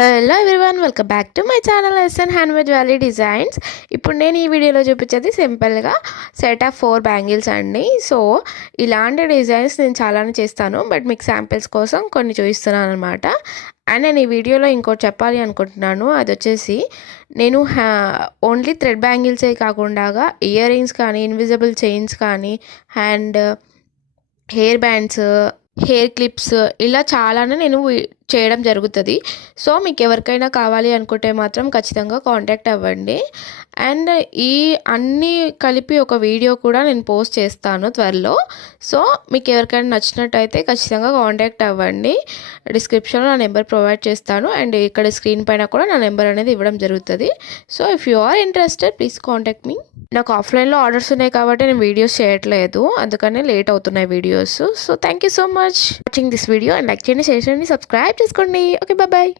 Hello everyone, welcome back to my channel SN handmade jewellery designs. ఇప్పుడు నేను ఈ వీడియోలో చూపించేది సింపుల్గా సెట్ ఆఫ్ 4 బ్యాంగిల్స్ అండి. సో ఇలాంటి డిజైన్స్ నేను చాలానే చేస్తాను, బట్ మీకు శాంపిల్స్ కోసం కొన్ని చూపిస్తున్నాను అనమాట. అండ్ నేను ఈ వీడియోలో ఇంకోటి చెప్పాలి అనుకుంటున్నాను. అది వచ్చేసి నేను ఓన్లీ థ్రెడ్ బ్యాంగిల్సే కాకుండా ఇయర్ రింగ్స్ కానీ, ఇన్విజిబుల్ చైన్స్ కానీ, and hair bands, hair clips, ఇలా చాలానే నేను చేయడం జరుగుతుంది. సో మీకు ఎవరికైనా కావాలి అనుకుంటే మాత్రం ఖచ్చితంగా కాంటాక్ట్ అవ్వండి. అండ్ ఈ అన్నీ కలిపి ఒక వీడియో కూడా నేను పోస్ట్ చేస్తాను త్వరలో. సో మీకు ఎవరికైనా నచ్చినట్టయితే ఖచ్చితంగా కాంటాక్ట్ అవ్వండి. డిస్క్రిప్షన్లో నా నెంబర్ ప్రొవైడ్ చేస్తాను, అండ్ ఇక్కడ స్క్రీన్ పైన కూడా నా నెంబర్ అనేది ఇవ్వడం జరుగుతుంది. So if you are interested please contact me. నాకు ఆఫ్లైన్లో ఆర్డర్స్ ఉన్నాయి కాబట్టి నేను వీడియోస్ చేయట్లేదు, అందుకనే లేట్ అవుతున్నాయి videos. So thank you so much watching this video. And like చేయండి, షేర్ చేయండి, సబ్స్క్రైబ్ చేసుకోండి. Okay, bye.